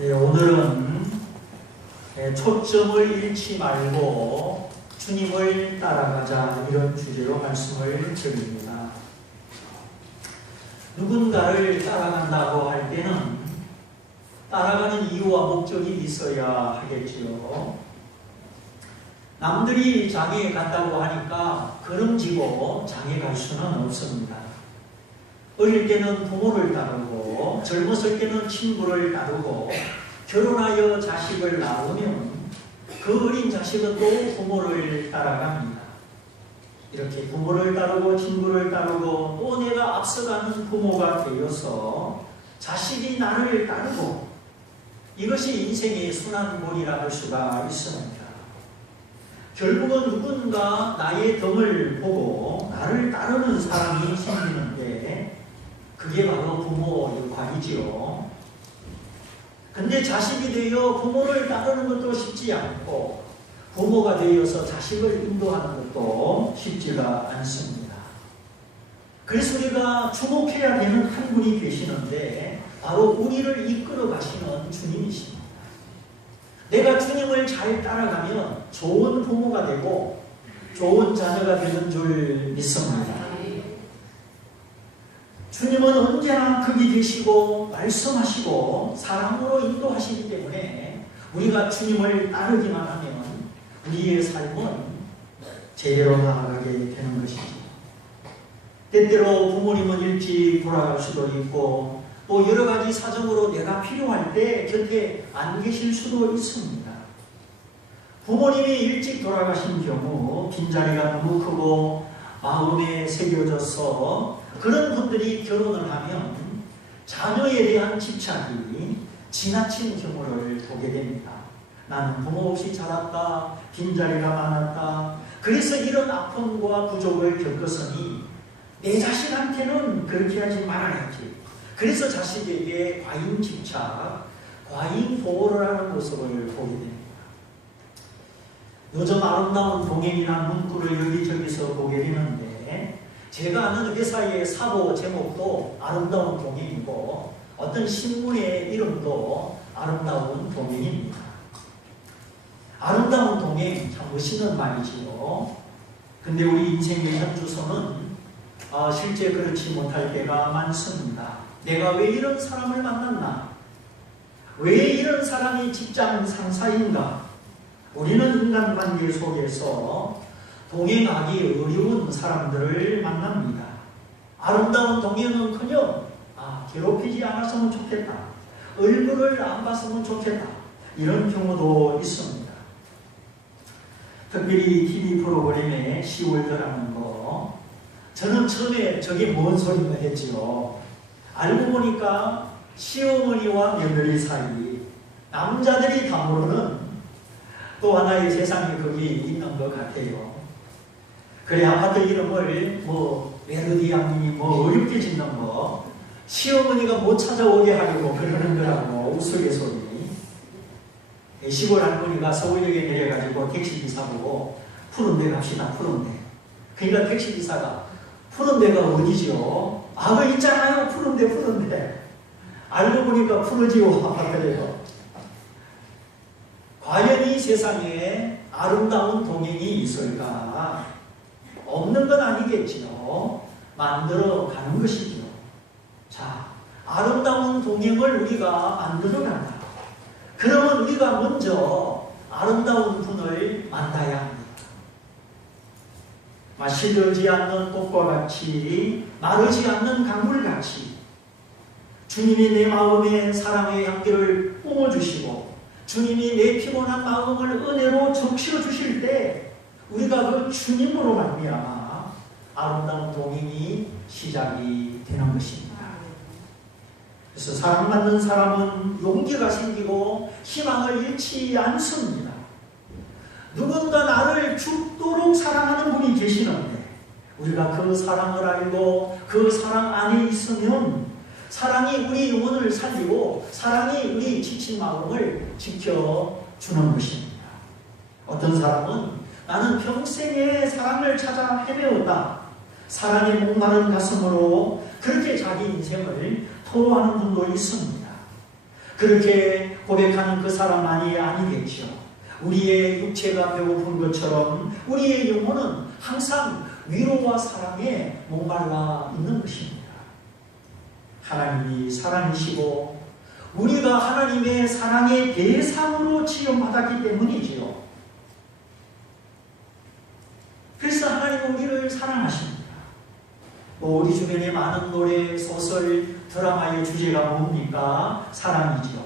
네, 오늘은 초점을 잃지 말고 주님을 따라가자 이런 주제로 말씀을 드립니다. 누군가를 따라간다고 할 때는 따라가는 이유와 목적이 있어야 하겠지요. 남들이 장에 간다고 하니까 걸음지고 장에 갈 수는 없습니다. 어릴 때는 부모를 따르고 젊었을 때는 친구를 따르고 결혼하여 자식을 낳으면 그 어린 자식은 또 부모를 따라갑니다. 이렇게 부모를 따르고 친구를 따르고 또 내가 앞서가는 부모가 되어서 자식이 나를 따르고 이것이 인생의 순환본이라 할 수가 있습니다. 결국은 누군가 나의 덕을 보고 나를 따르는 사람이 생기는데 그게 바로 부모 역할이지요. 근데 자식이 되어 부모를 따르는 것도 쉽지 않고 부모가 되어서 자식을 인도하는 것도 쉽지가 않습니다. 그래서 우리가 주목해야 되는 한 분이 계시는데 바로 우리를 이끌어 가시는 주님이십니다. 내가 주님을 잘 따라가면 좋은 부모가 되고 좋은 자녀가 되는 줄 믿습니다. 주님은 언제나 거기 계시고 말씀하시고 사랑으로 인도하시기 때문에 우리가 주님을 따르기만 하면 우리의 삶은 제대로 나아가게 되는 것이죠. 때때로 부모님은 일찍 돌아갈 수도 있고 또 여러 가지 사정으로 내가 필요할 때 곁에 안 계실 수도 있습니다. 부모님이 일찍 돌아가신 경우 빈자리가 너무 크고 마음에 새겨져서 그런 분들이 결혼을 하면 자녀에 대한 집착이 지나친 경우를 보게 됩니다. 나는 부모 없이 자랐다, 빈자리가 많았다. 그래서 이런 아픔과 부족을 겪었으니 내 자식한테는 그렇게 하지 말아야지. 그래서 자식에게 과잉 집착, 과잉 보호를 하는 모습을 보게 됩니다. 요즘 아름다운 동행이라는 문구를 여기저기서 보게 되는데 제가 아는 회사의 사보 제목도 아름다운 동행이고 어떤 신문의 이름도 아름다운 동행입니다. 아름다운 동행 참 멋있는 말이지요. 근데 우리 인생의 현주소는 실제 그렇지 못할 때가 많습니다. 내가 왜 이런 사람을 만났나? 왜 이런 사람이 직장 상사인가? 우리는 인간관계 속에서 동행하기 어려운 사람들을 만납니다. 아름다운 동행은커녕 괴롭히지 않았으면 좋겠다. 얼굴을 안 봤으면 좋겠다. 이런 경우도 있습니다. 특별히 TV 프로그램에 시월드라는 거 저는 처음에 저게 뭔 소리인가 했지요. 알고 보니까 시어머니와 며느리 사이 남자들이 다 모르는 또 하나의 세상이 거기 있는 것 같아요. 그래 아파트 이름을 멜로디 양님이 어렵게 짓는 거 시어머니가 못 찾아오게 하려고 그러는 거라고 우스갯소리. 시골 할머니가 서울역에 내려가지고 택시기사 보고 푸른데 갑시다 푸른데. 그러니까 택시기사가 푸른데가 어디지요? 그 있잖아요 푸른데. 알고 보니까 푸르지오 그래요. 과연 이 세상에 아름다운 동행이 있을까? 없는 건 아니겠지요. 만들어 가는 것이죠. 자, 아름다운 동행을 우리가 만들어 간다. 그러면 우리가 먼저 아름다운 분을 만나야 합니다. 시들지 않는 꽃과 같이 마르지 않는 강물같이 주님이 내 마음에 사랑의 향기를 뿜어주시고 주님이 내 피곤한 마음을 은혜로 적셔 주실 때 우리가 그 주님으로 말미암아 아름다운 동행이 시작이 되는 것입니다. 그래서 사랑받는 사람은 용기가 생기고 희망을 잃지 않습니다. 누군가 나를 죽도록 사랑하는 분이 계시는데 우리가 그 사랑을 알고 그 사랑 안에 있으면 사랑이 우리 영혼을 살리고 사랑이 우리 지친 마음을 지켜주는 것입니다. 어떤 사람은 나는 평생의 사랑을 찾아 헤매었다. 사랑에 목마른 가슴으로 그렇게 자기 인생을 토로하는 분도 있습니다. 그렇게 고백하는 그 사람만이 아니겠죠. 우리의 육체가 배고픈 것처럼 우리의 영혼은 항상 위로와 사랑에 목말라 있는 것입니다. 하나님이 사랑이시고 우리가 하나님의 사랑의 대상으로 지음받았기 때문이지요. 그래서 하나님은 우리를 사랑하십니다. 우리 주변에 많은 노래, 소설, 드라마의 주제가 뭡니까? 사랑이지요.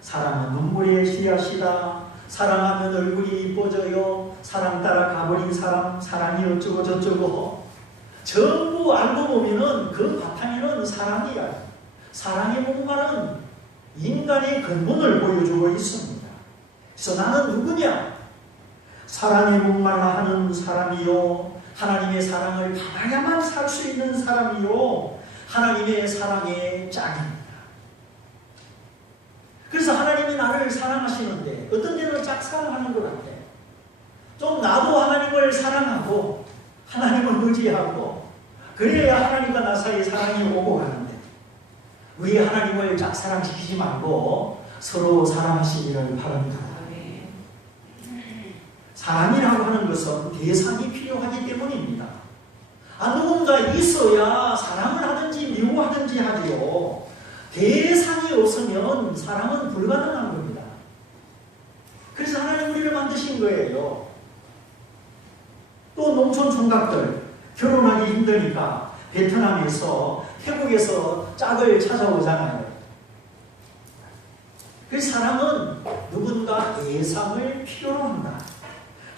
사랑은 눈물의 씨앗이다. 사랑하면 얼굴이 이뻐져요. 사랑 따라 가버린 사람, 사랑이 어쩌고 저쩌고. 전부 알고 보면은 그 바탕에는 사랑이야. 사랑의 목말은 인간의 근본을 보여주고 있습니다. 그래서 나는 누구냐? 사랑의 목말라 하는 사람이요. 하나님의 사랑을 받아야만 살 수 있는 사람이요. 하나님의 사랑의 짝입니다. 그래서 하나님이 나를 사랑하시는데 어떤 때는 짝사랑하는 것 같아. 좀 나도 하나님을 사랑하고 하나님을 의지하고 그래야 하나님과 나 사이에 사랑이 오고 가는데 우리 하나님을 짝사랑시키지 말고 서로 사랑하시기를 바랍니다. 사랑이라고 하는 것은 대상이 필요하기 때문입니다. 누군가 있어야 사랑을 하든지 미워하든지 하지요. 대상이 없으면 사랑은 불가능한 겁니다. 그래서 하나님 우리를 만드신 거예요. 또 농촌 총각들 결혼하기 힘드니까 베트남에서 태국에서 짝을 찾아오잖아요. 그래서 사랑은 누군가 대상을 필요로 한다.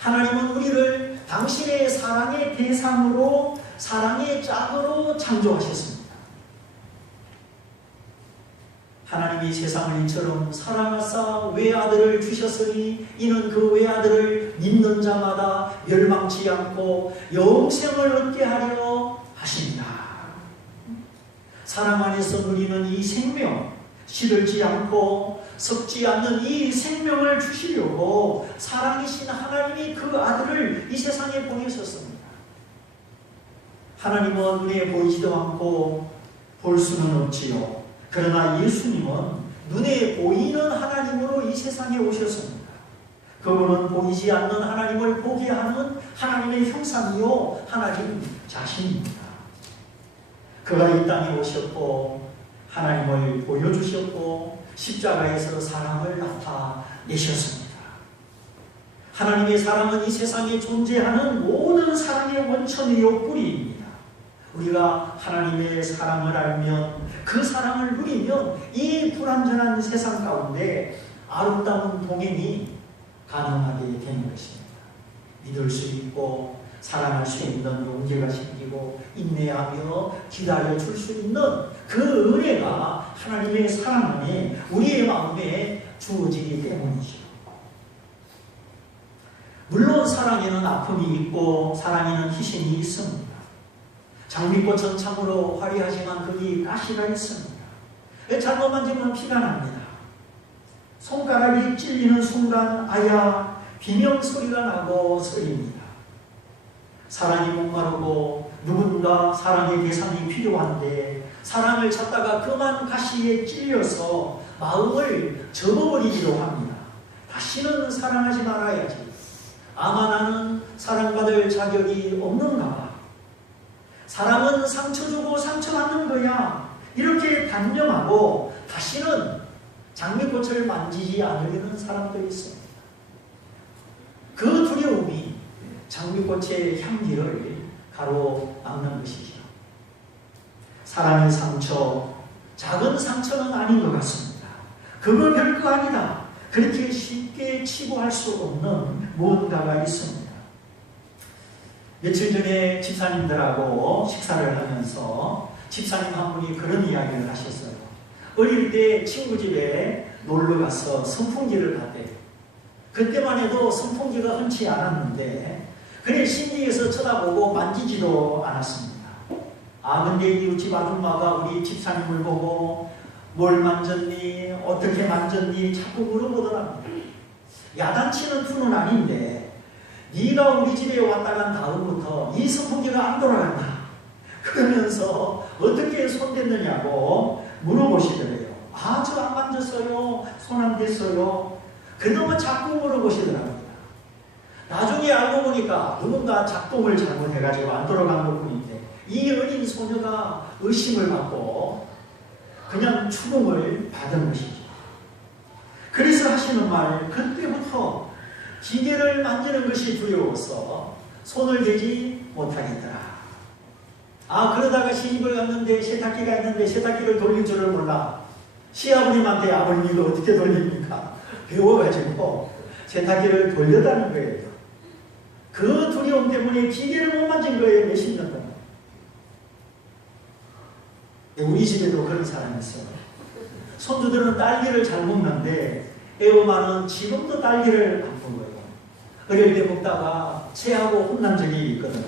하나님은 우리를 당신의 사랑의 대상으로 사랑의 짝으로 창조하셨습니다. 하나님이 세상을 이처럼 사랑하사 외아들을 주셨으니 이는 그 외아들을 믿는 자마다 멸망치 않고 영생을 얻게 하려 하십니다. 사랑 안에서 누리는 이 생명, 시들지 않고 썩지 않는 이 생명을 주시려고 사랑이신 하나님이 그 아들을 이 세상에 보내셨습니다. 하나님은 눈에 보이지도 않고 볼 수는 없지요. 그러나 예수님은 눈에 보이는 하나님으로 이 세상에 오셨습니다. 그분은 보이지 않는 하나님을 보게 하는 하나님의 형상이요 하나님 자신입니다. 그가 이 땅에 오셨고 하나님을 보여주셨고 십자가에서 사랑을 나타내셨습니다. 하나님의 사랑은 이 세상에 존재하는 모든 사랑의 원천이요 뿌리입니다. 우리가 하나님의 사랑을 알면 그 사랑을 누리면 이 불완전한 세상 가운데 아름다운 동행이 가능하게 되는 것입니다. 믿을 수 있고 사랑할 수 있는 용기가 생기고 인내하며 기다려줄 수 있는 그 은혜가 하나님의 사랑 안에 우리의 마음에 주어지기 때문이죠. 물론 사랑에는 아픔이 있고 사랑에는 희생이 있습니다. 장미꽃은 참으로 화려하지만 거기 가시가 있습니다. 잘못 만지면 피가 납니다. 손가락이 찔리는 순간 아야 비명소리가 나고 쓰립니다. 사랑이 목마르고 누군가 사랑의 대상이 필요한데 사랑을 찾다가 그만 가시에 찔려서 마음을 접어버리기도 합니다. 다시는 사랑하지 말아야지. 아마 나는 사랑받을 자격이 없는가 봐. 사랑은 상처 주고 상처받는 거야. 이렇게 단념하고 다시는 장미꽃을 만지지 않으려는 사람들이 있습니다. 그 두려움이 장미꽃의 향기를 가로막는 것이죠. 사랑의 상처, 작은 상처는 아닌 것 같습니다. 그거 별거 아니다. 그렇게 쉽게 치부할 수 없는 무언가가 있습니다. 며칠 전에 집사님들하고 식사를 하면서 집사님 한 분이 그런 이야기를 하셨어요. 어릴 때 친구 집에 놀러 가서 선풍기를 봤대요. 그때만 해도 선풍기가 흔치 않았는데 그래 신기해서 쳐다보고 만지지도 않았습니다. 근데 이 집 아줌마가 우리 집사님을 보고 뭘 만졌니? 어떻게 만졌니? 자꾸 물어보더랍니다. 야단치는 투는 아닌데 네가 우리 집에 왔다 간 다음부터 이 선풍기가 안 돌아간다. 그러면서 어떻게 손댔느냐고 물어보시더래요. 저 안 만졌어요. 했어요? 그놈은 작동으로 보시더랍니다. 나중에 알고 보니까 누군가 작동을 잘못해가지고 안 돌아간 것 뿐인데 이 어린 소녀가 의심을 받고 그냥 추궁을 받은 것이죠. 그래서 하시는 말, 그때부터 기계를 만지는 것이 두려워서 손을 대지 못하겠더라. 그러다가 시집을 갔는데 세탁기가 있는데 세탁기를 돌릴 줄을 몰라. 시아버님한테 아버님 이거 어떻게 돌립니까? 배워가지고 세탁기를 돌려다는 거예요. 그 두려움 때문에 기계를 못 만진 거예요. 몇십 년 동안. 우리 집에도 그런 사람이 있어요. 손주들은 딸기를 잘 먹는데 애 엄마는 지금도 딸기를 안 먹어요. 어릴 때 먹다가 체하고 혼난 적이 있거든요.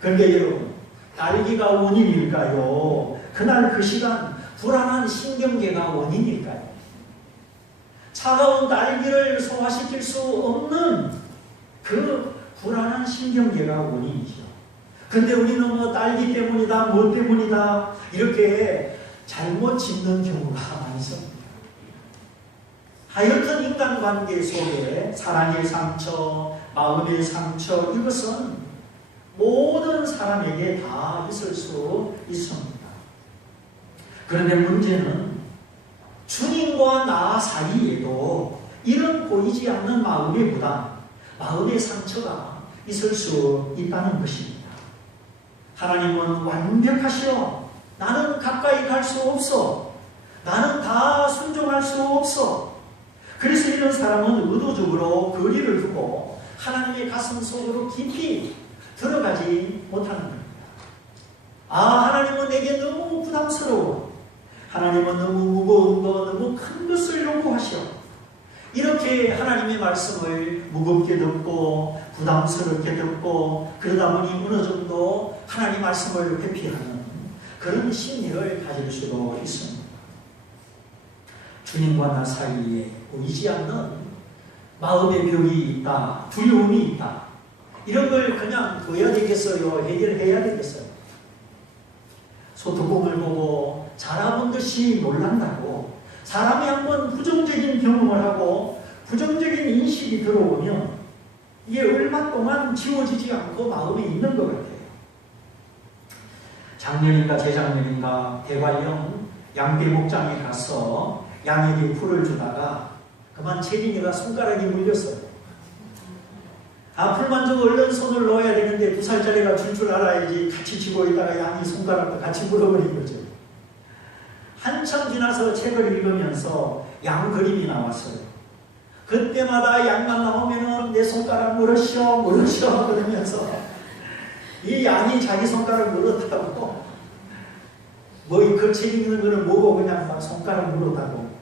그런데 여러분, 딸기가 원인일까요? 그날 그 시간 불안한 신경계가 원인일까요? 차가운 딸기를 소화시킬 수 없는 그 불안한 신경계가 원인이죠. 근데 우리는 뭐 딸기 때문이다, 뭐 때문이다 이렇게 잘못 짚는 경우가 많습니다. 하여튼 인간관계 속에 사랑의 상처, 마음의 상처 이것은 모든 사람에게 다 있을 수 있습니다. 그런데 문제는 주님과 나 사이에도 이런 보이지 않는 마음의 부담, 마음의 상처가 있을 수 있다는 것입니다. 하나님은 완벽하시오. 나는 가까이 갈 수 없어. 나는 다 순종할 수 없어. 그래서 이런 사람은 의도적으로 거리를 두고 하나님의 가슴 속으로 깊이 들어가지 못하는 겁니다. 하나님은 내게 너무 부담스러워. 하나님은 너무 무거운 거, 너무 큰 것을 요구하시오. 이렇게 하나님의 말씀을 무겁게 듣고 부담스럽게 듣고 그러다 보니 어느 정도 하나님 말씀을 회피하는 그런 심리를 가질 수도 있습니다. 주님과 나 사이에 보이지 않는 마음의 벽이 있다, 두려움이 있다. 이런 걸 그냥 둬야 되겠어요? 해결해야 되겠어요? 소뚜껑을 보고 자라본 듯이 놀란다고 사람이 한번 부정적인 경험을 하고 부정적인 인식이 들어오면 이게 얼마 동안 지워지지 않고 마음에 있는 것 같아요. 작년인가 재작년인가 대관령 양떼 목장에 가서 양에게 풀을 주다가 그만 채린이가 손가락이 물렸어요. 풀 만지고 얼른 손을 넣어야 되는데 2살짜리가 줄 알아야지 같이 쥐고 있다가 양이 손가락도 같이 물어버린 거죠. 한참 지나서 책을 읽으면서 양 그림이 나왔어요. 그때마다 양만 나오면은 내 손가락 물으시오 그러면서 이 양이 자기 손가락 물었다고 뭐 그 책 읽는 거는 뭐고 그냥 막 손가락 물었다고.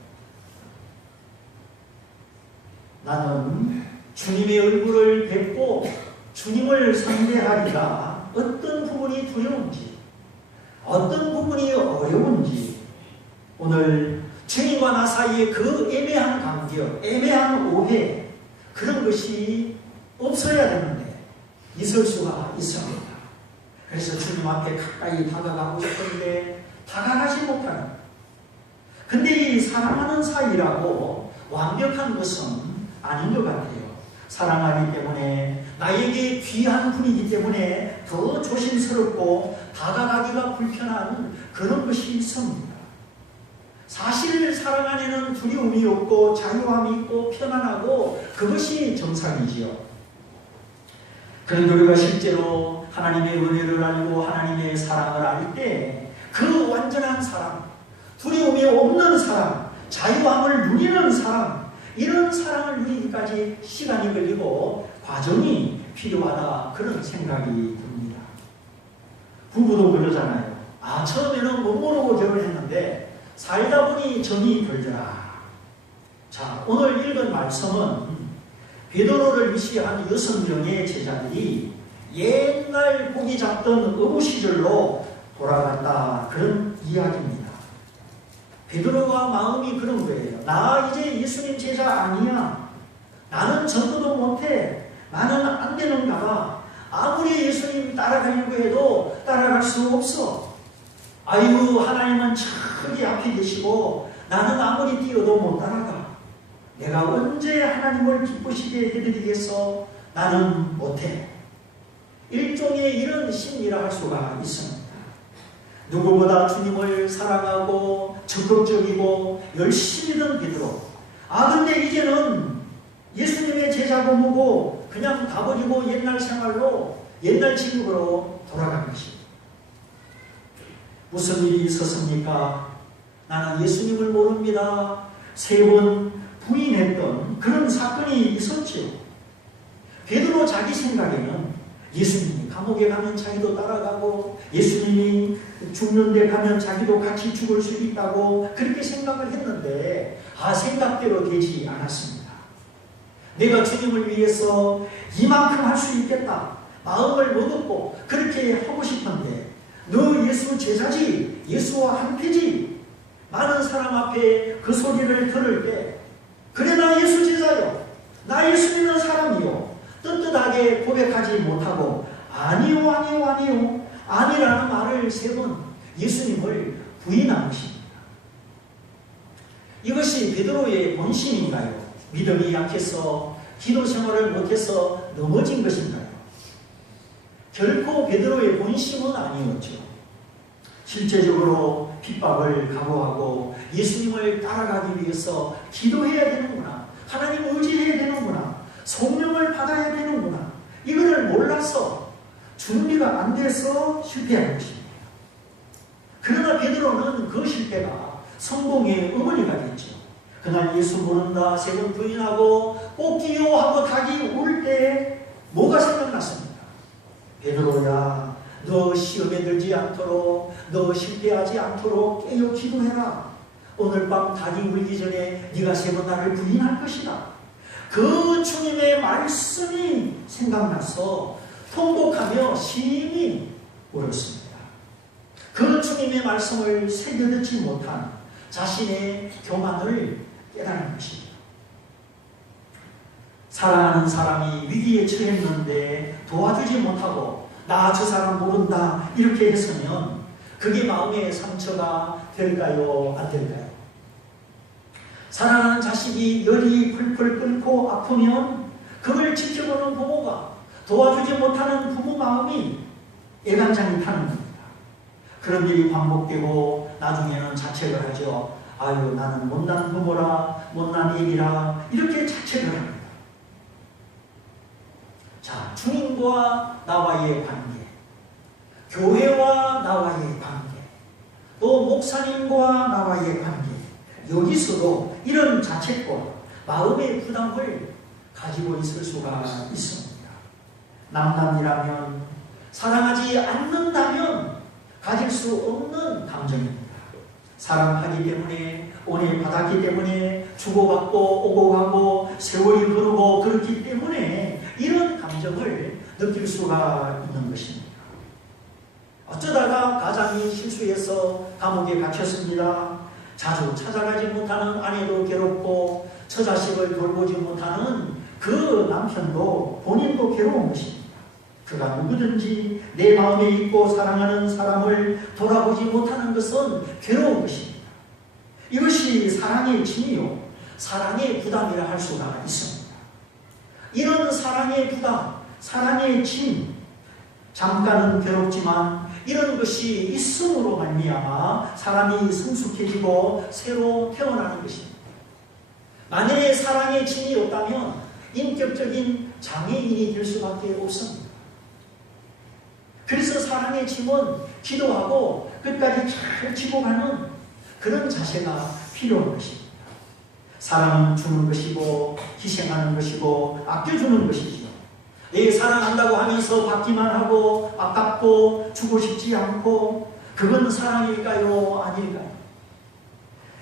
나는 주님의 얼굴을 뵙고 주님을 상대하리라 어떤 부분이 두려운지 어떤 부분이 어려운지 오늘 주님과 나 사이에 그 애매한 간격, 애매한 오해 그런 것이 없어야 되는데 있을 수가 있습니다. 그래서 주님 앞에 가까이 다가가고 싶은데 다가가지 못하는 근데 이 사랑하는 사이라고 완벽한 것은 아닌 것 같아요. 사랑하기 때문에 나에게 귀한 분이기 때문에 더 조심스럽고 다가가기가 불편한 그런 것이 있습니다. 사실 사랑 안에는 두려움이 없고 자유함이 있고 편안하고 그것이 정상이지요. 그런데 우리가 실제로 하나님의 은혜를 알고 하나님의 사랑을 알 때 그 완전한 사랑, 두려움이 없는 사랑, 자유함을 누리는 사랑 이런 사랑을 누리기까지 시간이 걸리고 과정이 필요하다 그런 생각이 듭니다. 부부도 그러잖아요. 처음에는 못 모르고 결혼했는데 살다 보니 정이 들더라. 자, 오늘 읽은 말씀은 베드로를 위시한 6명의 제자들이 옛날 고기 잡던 어부 시절로 돌아갔다 그런 이야기입니다. 베드로가 마음이 그런 거예요. 나 이제 예수님 제자 아니야. 나는 전도도 못해. 나는 안 되는가 봐. 아무리 예수님 따라가려고 해도 따라갈 수 없어. 아이고 하나님은 저기 앞에 계시고 나는 아무리 뛰어도 못 따라가. 내가 언제 하나님을 기쁘시게 해드리겠어? 나는 못해. 일종의 이런 심리라 할 수가 있습니다. 누구보다 주님을 사랑하고 적극적이고 열심히던 베드로. 근데 이제는 예수님의 제자고 뭐고 그냥 다 버리고 옛날 생활로, 옛날 지식으로 돌아간 것입니다. 무슨 일이 있었습니까? 나는 예수님을 모릅니다. 3번 부인했던 그런 사건이 있었지요. 베드로 자기 생각에는 예수님이 감옥에 가면 자기도 따라가고 예수님이 죽는 데 가면 자기도 같이 죽을 수 있다고 그렇게 생각을 했는데 생각대로 되지 않았습니다. 내가 주님을 위해서 이만큼 할 수 있겠다 마음을 먹었고 그렇게 하고 싶은데 너 예수 제자지, 예수와 한패지, 많은 사람 앞에 그 소리를 들을 때 그래 나 예수 제자요, 나 예수 믿는 사람이요, 떳떳하게 고백하지 못하고 아니요 아니요 아니요 아니라는 말을 3번 예수님을 부인한 것입니다. 이것이 베드로의 본심인가요? 믿음이 약해서 기도 생활을 못해서 넘어진 것인가요? 결코 베드로의 본심은 아니었죠. 실제적으로 핍박을 각오하고 예수님을 따라가기 위해서 기도해야 되는구나, 하나님 의지해야 되는구나, 성령을 받아야 되는구나, 이거를 몰라서 준비가 안 돼서 실패한 것입니다. 그러나 베드로는 그 실패가 성공의 어머니가 됐죠. 그날 예수 모른다 3번 부인하고 꼭지요 하고 닭이 울 때 뭐가 생각났습니까? 베드로야, 너 시험에 들지 않도록, 너 실패하지 않도록 깨어 기도해라. 오늘 밤 닭이 울기 전에 네가 3번 나를 부인할 것이다. 그 주님의 말씀이 생각나서 통곡하며 심히 울었습니다. 그 주님의 말씀을 새겨듣지 못한 자신의 교만을 깨달은 것입니다. 사랑하는 사람이 위기에 처했는데 도와주지 못하고 나 저 사람 모른다 이렇게 했으면 그게 마음의 상처가 될까요? 안 될까요? 사랑하는 자식이 열이 풀풀 끓고 아프면 그걸 지켜보는 부모가 도와주지 못하는 부모 마음이 애간장이 타는 겁니다. 그런 일이 반복되고 나중에는 자책을 하죠. 아유 나는 못난 부모라, 못난 일이라, 이렇게 자책을 합니다. 자, 주님과 나와의 관계, 교회와 나와의 관계, 또 목사님과 나와의 관계, 여기서도 이런 자책과 마음의 부담을 가지고 있을 수가 있습니다. 남남이라면, 사랑하지 않는다면 가질 수 없는 감정입니다. 사랑하기 때문에, 은혜 받았기 때문에, 주고받고 오고 가고 세월이 흐르고 그렇기 때문에 이런 감정을 느낄 수가 있는 것입니다. 어쩌다가 가장이 실수해서 감옥에 갇혔습니다. 자주 찾아가지 못하는 아내도 괴롭고 처자식을 돌보지 못하는 그 남편도 본인도 괴로운 것입니다. 그가 누구든지 내 마음에 있고 사랑하는 사람을 돌아보지 못하는 것은 괴로운 것입니다. 이것이 사랑의 짐이요, 사랑의 부담이라 할 수가 있습니다. 이런 사랑의 부담, 사랑의 짐, 잠깐은 괴롭지만 이런 것이 있음으로 말미암아 사람이 성숙해지고 새로 태어나는 것입니다. 만일에 사랑의 짐이 없다면 인격적인 장애인이 될 수밖에 없습니다. 그래서 사랑의 짐은 기도하고 끝까지 잘 지고 가는 그런 자세가 필요한 것입니다. 사랑은 주는 것이고 희생하는 것이고 아껴주는 것이지요. 내 사랑한다고 하면서 받기만 하고 아깝고 주고 싶지 않고, 그건 사랑일까요? 아닐까요?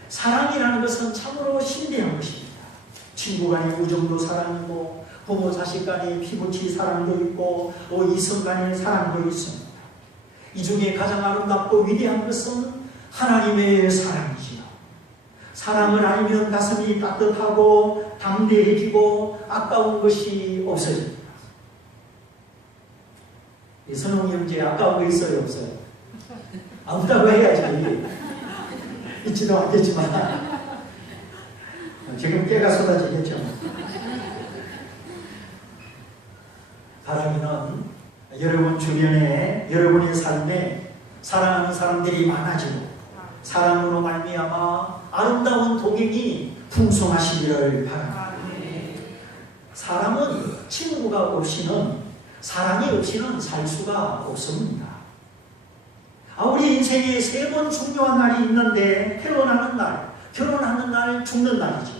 사랑이라는 것은 참으로 신비한 것입니다. 친구 간의 우정도 사랑이고, 부모 자식 간의 피부치 사랑도 있고, 이성 간의 사랑도 있습니다. 이 중에 가장 아름답고 위대한 것은 하나님의 사랑이지요. 사랑을 알면 가슴이 따뜻하고 담대해지고 아까운 것이 없어집니다. 선홍이 형제 아까운 거 있어요? 없어요? 없다고 해야지. 있지도 않겠지만 지금 깨가 쏟아지겠죠. 바라기는 여러분 주변에, 여러분의 삶에 사랑하는 사람들이 많아지고 사랑으로 말미암아 아름다운 동행이 풍성하시기를 바랍니다. 사람은 친구가 없이는, 사랑이 없이는 살 수가 없습니다. 우리 인생에 3번 중요한 날이 있는데, 태어나는 날, 결혼하는 날, 죽는 날이지.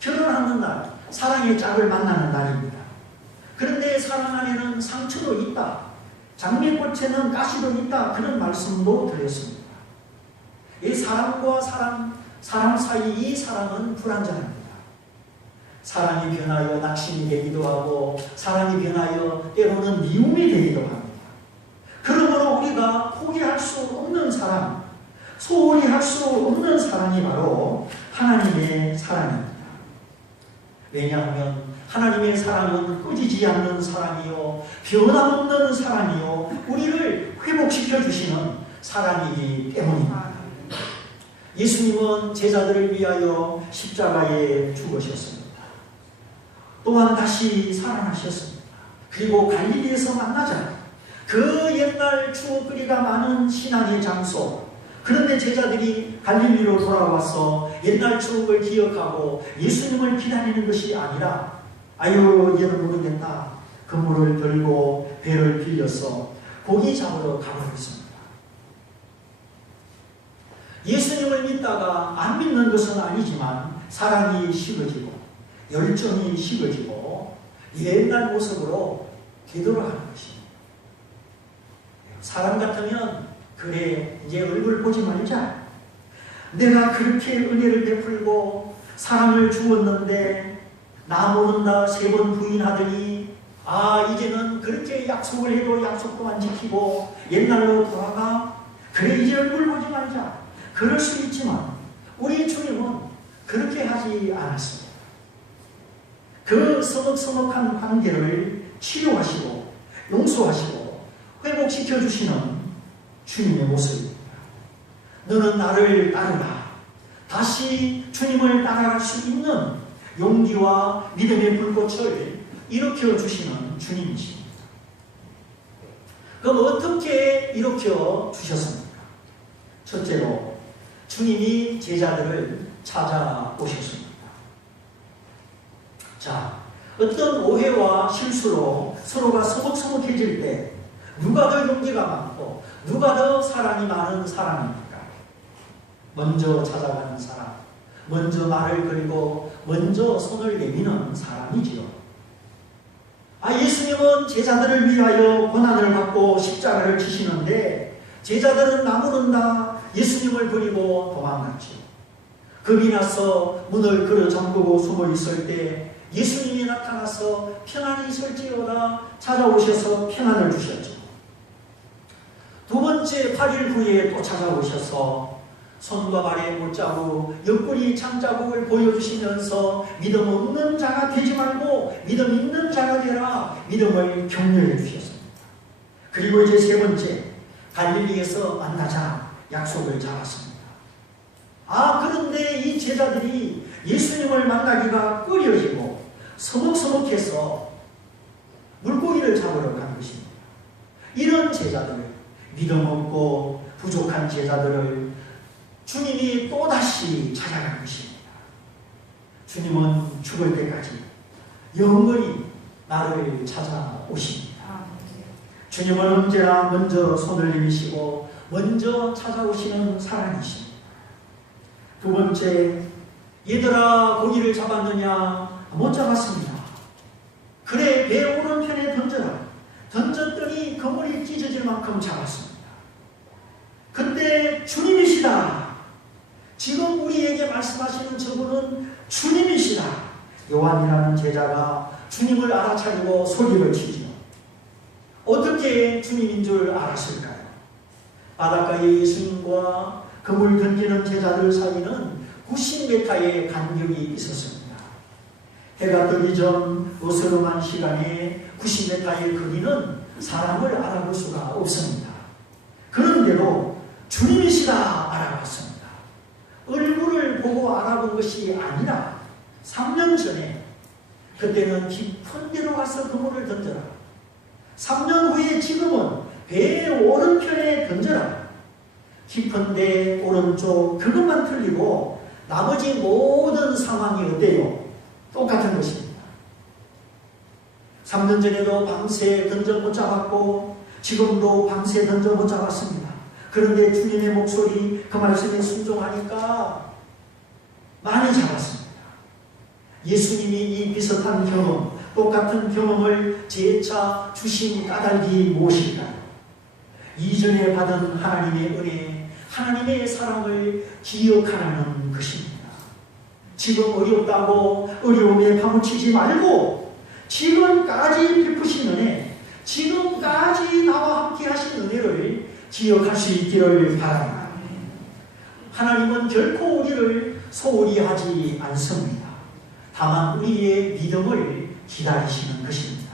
결혼하는 날, 사랑의 짝을 만나는 날입니다. 그런데 사랑 안에는 상처도 있다, 장미꽃에는 가시도 있다, 그런 말씀도 드렸습니다. 이 사람과 사람 사이 이 사랑은 불완전합니다. 사랑이 변하여 낙심이 되기도 하고, 사랑이 변하여 때로는 미움이 되기도 합니다. 그러므로 우리가 포기할 수 없는 사랑, 소홀히 할 수 없는 사랑이 바로 하나님의 사랑입니다. 왜냐하면 하나님의 사랑은 꺼지지 않는 사랑이요, 변함없는 사랑이요, 우리를 회복시켜 주시는 사랑이기 때문입니다. 예수님은 제자들을 위하여 십자가에 죽으셨습니다. 또한 다시 살아나셨습니다. 그리고 갈릴리에서 만나자 그 옛날 추억거리가 많은 신앙의 장소, 그런데 제자들이 갈릴리로 돌아와서 옛날 추억을 기억하고 예수님을 기다리는 것이 아니라, 아유 얘는 모르겠다, 그물을 들고 배를 빌려서 고기 잡으러 가버렸습니다. 예수님을 믿다가 안 믿는 것은 아니지만 사랑이 식어지고 열정이 식어지고 옛날 모습으로 되돌아가는 것입니다. 사람 같으면 그래 이제 얼굴 보지 말자, 내가 그렇게 은혜를 베풀고 사랑을 주었는데 나 모른다 3번 부인하더니 이제는 그렇게 약속을 해도 약속도 안 지키고 옛날로 돌아가, 그래 이제 얼굴 보지 말자, 그럴 수 있지만 우리 주님은 그렇게 하지 않았습니다. 그 서먹서먹한 관계를 치료하시고 용서하시고 회복시켜 주시는 주님의 모습입니다. 너는 나를 따르라. 다시 주님을 따라갈 수 있는 용기와 믿음의 불꽃을 일으켜 주시는 주님이십니다. 그럼 어떻게 일으켜 주셨습니까? 첫째로 주님이 제자들을 찾아오셨습니다. 자, 어떤 오해와 실수로 서로가 서먹서먹해질 때 누가 더 용기가 많고 누가 더 사랑이 많은 사람입니까? 먼저 찾아가는 사람, 먼저 말을 걸고 먼저 손을 내미는 사람이지요. 예수님은 제자들을 위하여 고난을 받고 십자가를 지시는데 제자들은 나무른다 예수님을 버리고 도망갔지요. 겁이 나서 문을 걸어 잠그고 숨어 있을 때 예수님이 나타나서 평안히 있을지어다 찾아오셔서 평안을 주셨죠. 두 번째 8일 후에 또 찾아오셔서 손과 발의 못자국, 옆구리 창자국을 보여주시면서 믿음 없는 자가 되지 말고 믿음 있는 자가 되라 믿음을 격려해 주셨습니다. 그리고 이제 세 번째, 갈릴리에서 만나자 약속을 잡았습니다. 그런데 이 제자들이 예수님을 만나기가 꺼려지고 서먹서먹해서 물고기를 잡으러 간 것입니다. 이런 제자들, 믿음 없고 부족한 제자들을 주님이 또다시 찾아간 것입니다. 주님은 죽을 때까지 영원히 나를 찾아오십니다. 주님은 언제나 먼저 손을 내미시고 먼저 찾아오시는 사랑이십니다. 두 번째, 얘들아 고기를 잡았느냐? 못 잡았습니다. 그래 배 오른편에 던져라. 던졌더니 그물이 찢어질 만큼 잡았습니다. 근데 주님이시다. 지금 우리에게 말씀하시는 저분은 주님이시다. 요한이라는 제자가 주님을 알아차리고 소리를 치죠. 어떻게 주님인 줄 알았을까요? 바닷가에 예수님과 그물 던지는 제자들 사이는 90m의 간격이 있었습니다. 해가 뜨기 전 어스름한 시간에 90m의 거리는 사람을 알아볼 수가 없습니다. 그런데도 주님이시다 알아봤습니다. 얼굴을 보고 알아본 것이 아니라 3년 전에 그때는 깊은 데로 가서 그물을 던져라. 3년 후에 지금은 배의 오른편에 던져라. 깊은 데 오른쪽 그것만 틀리고 나머지 모든 상황이 어때요? 똑같은 것입니다. 3년 전에도 밤새 던져 못 잡았고 지금도 밤새 던져 못 잡았습니다. 그런데 주님의 목소리 그 말씀에 순종하니까 많이 잡았습니다. 예수님이 이 비슷한 경험, 똑같은 경험을 재차 주신 까닭이 무엇일까요? 이전에 받은 하나님의 은혜, 하나님의 사랑을 기억하라는 것입니다. 지금 어렵다고 어려움에 파묻히지 말고 지금까지 베푸신 은혜, 지금까지 나와 함께 하신 은혜를 기억할 수 있기를 바랍니다. 하나님은 결코 우리를 소홀히 하지 않습니다. 다만 우리의 믿음을 기다리시는 것입니다.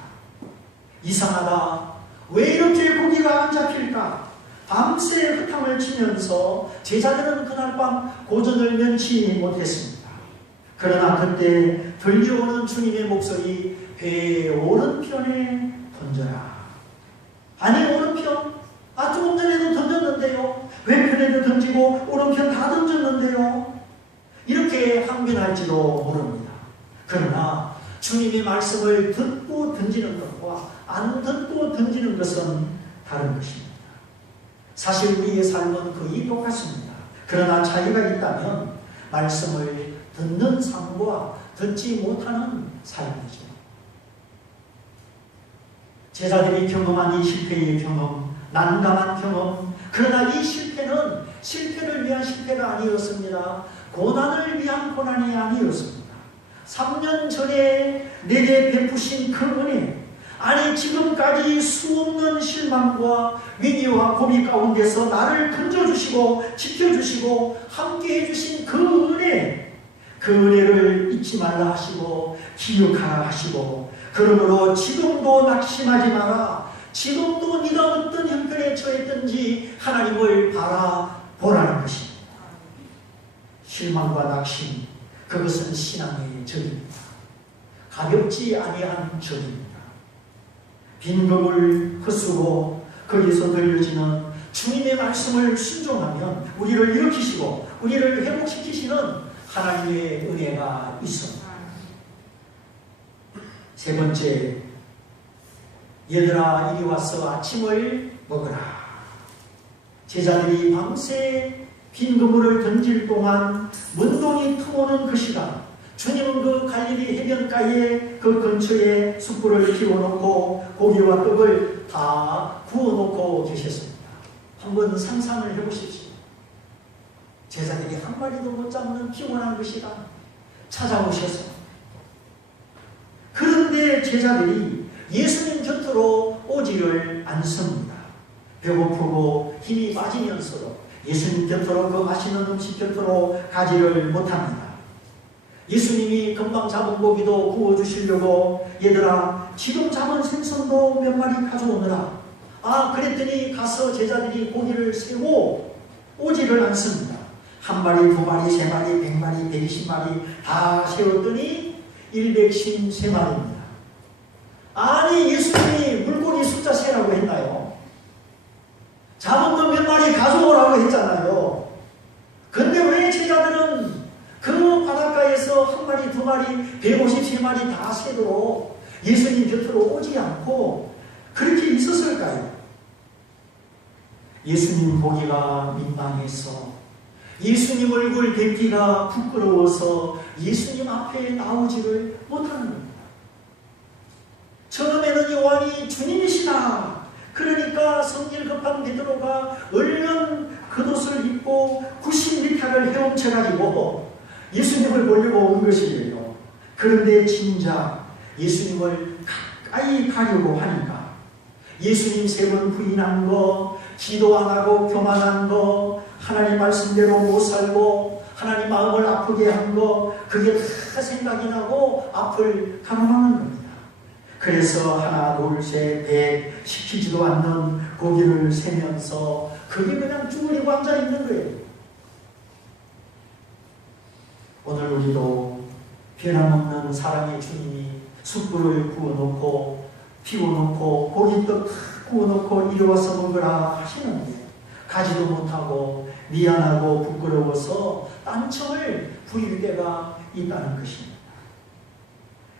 이상하다. 왜 이렇게 고기가 안 잡힐까? 밤새 흙탕을 치면서 제자들은 그날 밤 고전을 면치 못했습니다. 그러나 그때 들려오는 주님의 목소리, 배의 오른편에 던져라. 아니 오른편? 조금 전에도 던졌는데요. 왼편에도 던지고 오른편 다 던졌는데요. 이렇게 항변할지도 모릅니다. 그러나 주님의 말씀을 듣고 던지는 것과 안 듣고 던지는 것은 다른 것입니다. 사실 우리의 삶은 거의 똑같습니다. 그러나 차이가 있다면 말씀을 듣는 삶과 듣지 못하는 삶이죠. 제자들이 경험한 이 실패의 경험, 난감한 경험, 그러나 이 실패는 실패를 위한 실패가 아니었습니다. 고난을 위한 고난이 아니었습니다. 3년 전에 내게 베푸신 그 은혜, 아니 지금까지 수없는 실망과 위기와 고비 가운데서 나를 건져주시고 지켜주시고 함께 해주신 그 은혜, 그 은혜를 잊지 말라 하시고 기억하라 하시고, 그러므로 지금도 낙심하지 마라. 지금도 네가 어떤 형편에 처했든지 하나님을 바라보라는 것입니다. 실망과 낙심, 그것은 신앙의 적입니다. 가볍지 아니한 적입니다. 빈 그물 헛수고 거기서 들려지는 주님의 말씀을 순종하면 우리를 일으키시고 우리를 회복시키시는 하나님의 은혜가 있습니다. 세 번째, 얘들아 이리 와서 아침을 먹으라. 제자들이 밤새 빈 그물을 던질 동안 문동이 트오는 그 시간, 주님은 그 갈릴리 해변가에 그 근처에 숯불을 피워놓고 고기와 떡을 다 구워놓고 계셨습니다. 한번 상상을 해보십시오. 제자들이 한 마리도 못 잡는 피곤한 그 시간 찾아오셔서, 그런데 제자들이 예수님 곁으로 오지를 않습니다. 배고프고 힘이 빠지면서도 예수님 곁으로, 그 맛있는 음식 곁으로 가지를 못합니다. 예수님이 금방 잡은 고기도 구워주시려고 얘들아 지금 잡은 생선도 몇 마리 가져오느라, 그랬더니 가서 제자들이 고기를 세고 오지를 않습니다. 한 마리, 두 마리, 세 마리, 100마리, 120마리 다 세웠더니 153마리입니다. 아니 예수님이 물고기 숫자 세라고 했나요? 잡은 거 몇 마리 가져오라고 했잖아요. 근데 왜 제자들은 그 바닷가에서 한 마리, 두 마리, 153마리 다 세도록 예수님 곁으로 오지 않고 그렇게 있었을까요? 예수님 보기가 민망해서, 예수님 얼굴 뵙기가 부끄러워서 예수님 앞에 나오지를 못하는 겁니다. 처음에는 요한이 주님이시다. 그러니까 성질 급한 베드로가 얼른 겉옷을 입고 90m를 헤엄쳐가지고 예수님을 보려고 온 것이에요. 그런데 진작 예수님을 가까이 가려고 하니까, 예수님 3번 부인한 거, 기도 안 하고 교만한 거, 하나님 말씀대로 못 살고 하나님 마음을 아프게 한 거, 그게 다 생각이 나고 앞을 가늠하는 겁니다. 그래서 하나, 둘, 셋, 100 시키지도 않는 고기를 세면서 그게 그냥 쭈그리고 앉아있는 거예요. 오늘 우리도 변함없는 사랑의 주님이 숯불을 구워놓고 피워놓고 고깃떡 구워놓고 이리 와서 먹으라 하시는데 가지도 못하고 미안하고 부끄러워서 딴청을 부릴 때가 있다는 것입니다.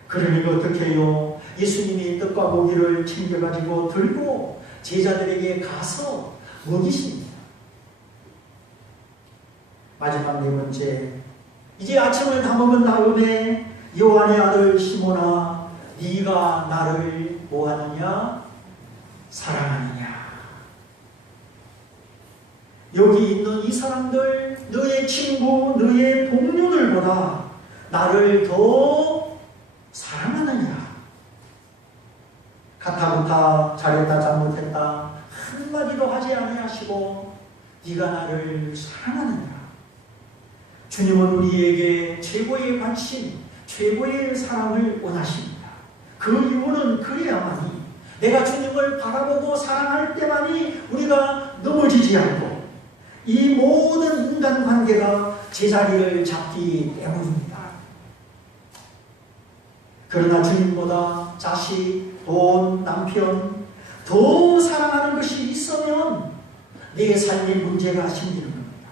그러니 어떻게 해요? 예수님이 떡과 고기를 챙겨가지고 들고 제자들에게 가서 먹이십니다. 마지막 네 번째, 이제 아침을 다 먹은 다음에 요한의 아들 시몬아, 네가 나를 뭐하느냐? 사랑하느냐? 여기 있는 이 사람들, 너의 친구, 너의 동료들보다 나를 더 사랑하느냐? 가타부타 잘했다 잘못했다 한마디도 하지 아니하시고 네가 나를 사랑하느냐? 주님은 우리에게 최고의 관심, 최고의 사랑을 원하십니다. 그 이유는 그래야만이, 내가 주님을 바라보고 사랑할 때만이 우리가 넘어지지 않고 이 모든 인간관계가 제자리를 잡기 때문입니다. 그러나 주님보다 자식, 돈, 남편 더 사랑하는 것이 있으면 내 삶의 문제가 생기는 겁니다.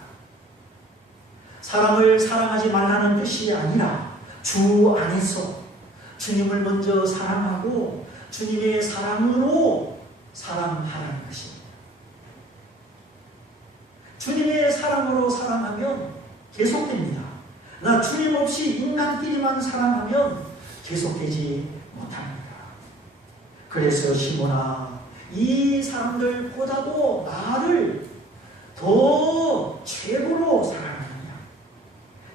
사람을 사랑하지 말라는 뜻이 아니라 주 안에서 주님을 먼저 사랑하고 주님의 사랑으로 사랑하는 것입니다. 주님의 사랑으로 사랑하면 계속됩니다. 나 주님 없이 인간끼리만 사랑하면 계속되지 못합니다. 그래서 시몬아, 이 사람들보다도 나를 더 최고로 사랑하느냐?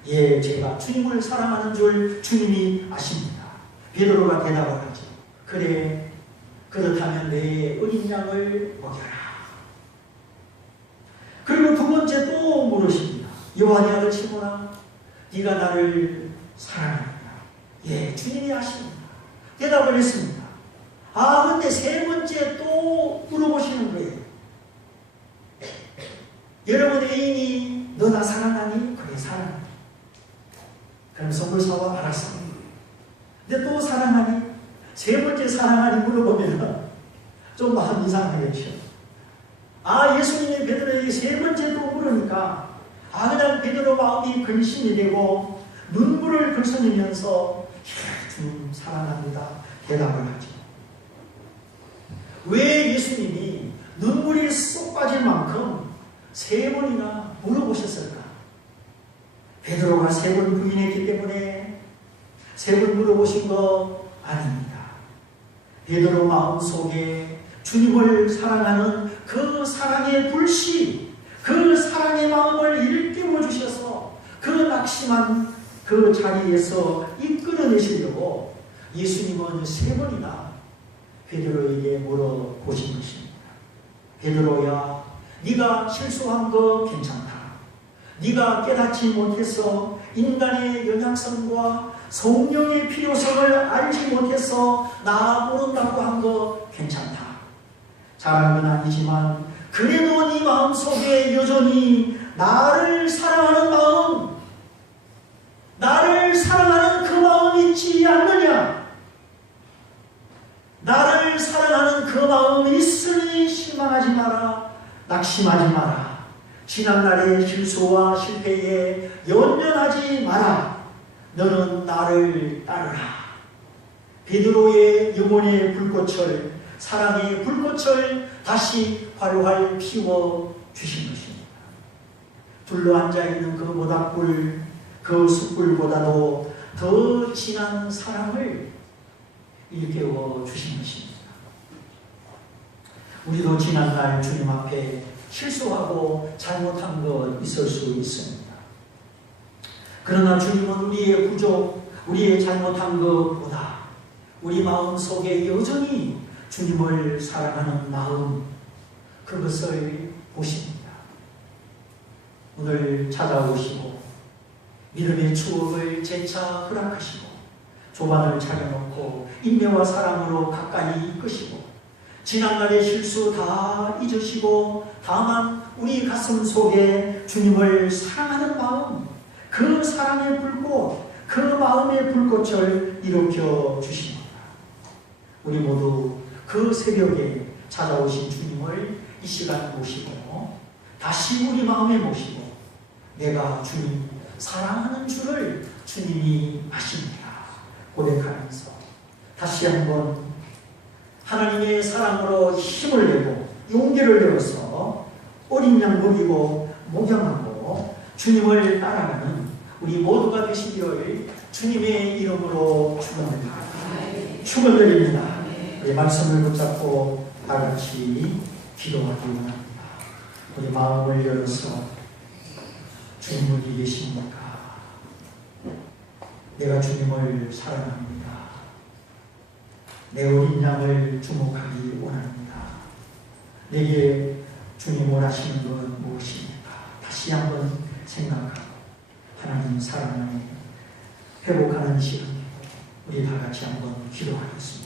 예, 제가 주님을 사랑하는 줄 주님이 아십니다. 베드로가 대답을 하죠. 그래, 그렇다면 내 어린 양을 먹여라. 그리고 두 번째 또 물으십니다. 요한의 아들 시몬아, 네가 나를 사랑하느냐? 예, 주님이 아십니다. 대답을 했습니다. 아, 근데 세 번째 또 물어보시는 거예요. 여러분 애인이 너 나 사랑하니? 그래, 사랑하니. 그럼 선물 사와? 알았어. 근데 또 사랑하니? 세 번째 사랑하니 물어보면 좀 마음 이상하겠죠. 아, 예수님이 베드로에게 세 번째 또 물으니까 그냥 베드로 마음이 근심이 되고 눈물을 글썽이면서 주님 사랑합니다 대답을 하죠. 왜 예수님이 눈물이 쏙 빠질 만큼 세 번이나 물어보셨을까? 베드로가 세 번 부인했기 때문에 세 번 물어보신 거 아닙니다. 베드로 마음속에 주님을 사랑하는 그 사랑의 불씨, 그 사랑의 마음을 일깨워 주셔서 그 낙심한 그 자리에서 이끌어내시려고 예수님은 세 번이나 베드로에게 물어보신 것입니다. 베드로야, 네가 실수한 거 괜찮다. 네가 깨닫지 못해서 인간의 연약성과 성령의 필요성을 알지 못해서 나 모른다고 한 거 괜찮다. 잘한 건 아니지만 그래도 네 마음속에 여전히 나를 사랑하는 마음, 나를 사랑하는 그 마음이 있지 않느냐? 나를 사랑하는 그 마음이 있으니 실망하지 마라, 낙심하지 마라. 지난날의 실수와 실패에 연연하지 마라. 너는 나를 따르라. 베드로의 영혼의 불꽃을, 사랑의 불꽃을 다시 활활 피워 주신 것입니다. 둘러앉아 있는 그 모닥불, 그 숯불보다도 더 진한 사랑을 일깨워 주신 것입니다. 우리도 지난날 주님 앞에 실수하고 잘못한 것 있을 수 있습니다. 그러나 주님은 우리의 부족, 우리의 잘못한 것보다 우리 마음속에 여전히 주님을 사랑하는 마음, 그것을 보십니다. 오늘 찾아오시고 믿음의 추억을 재차 허락하시고 조반을 차려놓고 인내와 사랑으로 가까이 이끄시고 지난날의 실수 다 잊으시고 다만 우리 가슴 속에 주님을 사랑하는 마음, 그 사랑의 불꽃, 그 마음의 불꽃을 일으켜 주십니다. 우리 모두 그 새벽에 찾아오신 주님을 이 시간 모시고 다시 우리 마음에 모시고 내가 주님 사랑하는 줄을 주님이 아십니다 고백하면서 다시 한번 하나님의 사랑으로 힘을 내고 용기를 내어서 어린 양 먹이고 목양하고 주님을 따라가는 우리 모두가 되시기를 주님의 이름으로 축원드립니다. 축원드립니다. 우리 말씀을 붙잡고 다 같이 기도하기 원합니다. 우리 마음을 열어서 주님 어디 계십니까? 내가 주님을 사랑합니다. 내 어린 양을 주목하기 원합니다. 내게 주님 원하시는 건 무엇입니까? 다시 한번 생각하고 하나님 사랑을 회복하는 시간 우리 다 같이 한번 기도하겠습니다.